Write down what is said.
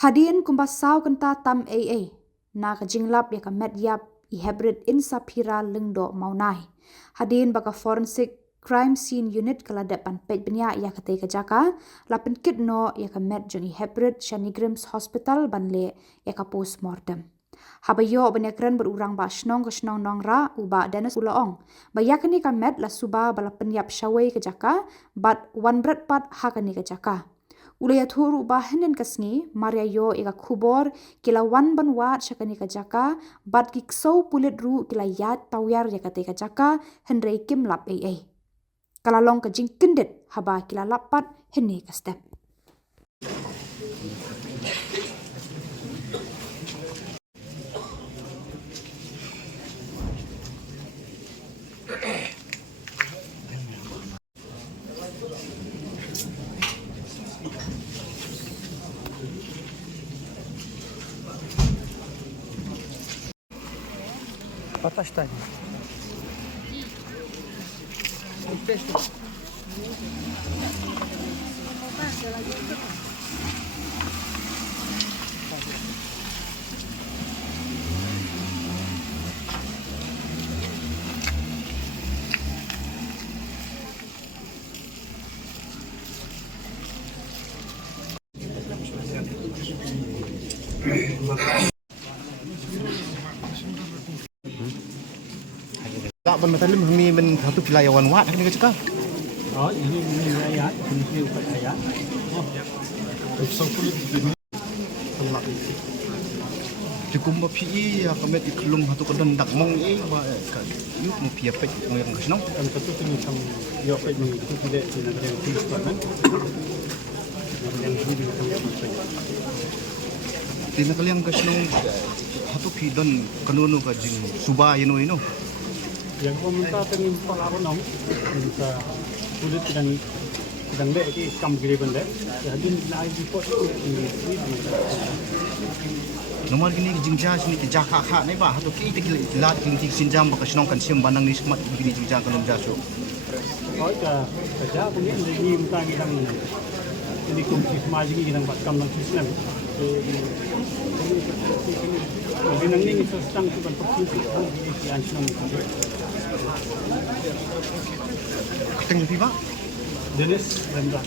Hadien kumbasau Kynta tam AA na kajinglap ya ka met yap I Heprit insa pira lengdo maunai. Hadien baka forensic crime scene unit kala depan pej benya ya kate kajaka lapen kit no ya ka met jong I Heprit Shanigrims Hospital banle ya ka postmortem. Habayo banyakren berurang ba snong ke snong nong ra uba danas ulaong. Bayakani ka met la suba balapen yap shawai kajaka bat 100 pat hakani kajaka. Ulaya thuru bahanen kasni Maria yo ega Khubor kila wan ban wat shakani kajaka bat kikso pulit ru kila yat tawyar yakate kajaka henrei kim lap AA. Kalalong kajing kendit haba kila lapat hene kastep. Patas tadi. Tak bermasalah kami men satu pelayawan wat ni kecak. Oh, ini ayat, ini upat ayat. Oh. Samla. Cukup mapi ya kami di kelung satu kedan dak mong ba yuk mau pia pek yang kesno. Kan satu ini sam yo pek ni itu tidak di negara yang tinggi kan. Yang tinggi kan. Di negara yang kesno satu pidon kanunu ka jing suba yeno ino. Yang pemerintah tengin pelawan nom, minta kulit dan dek ki kam gire bende. Jadi naik di pot ini. Nomor gini jingja sini ke jaka kha nei ba hatu ki te lat king ti sinjam ba kasnong kan sim banang ni smat gini jingja kan jaso. Oh ka kerja punya ini minta ngidang ini kumsi semaji ngidang bat kam nang sistem. Jadi nang ni sedang tukan persis di anjung. Keteng pi ba? Jenis rendah.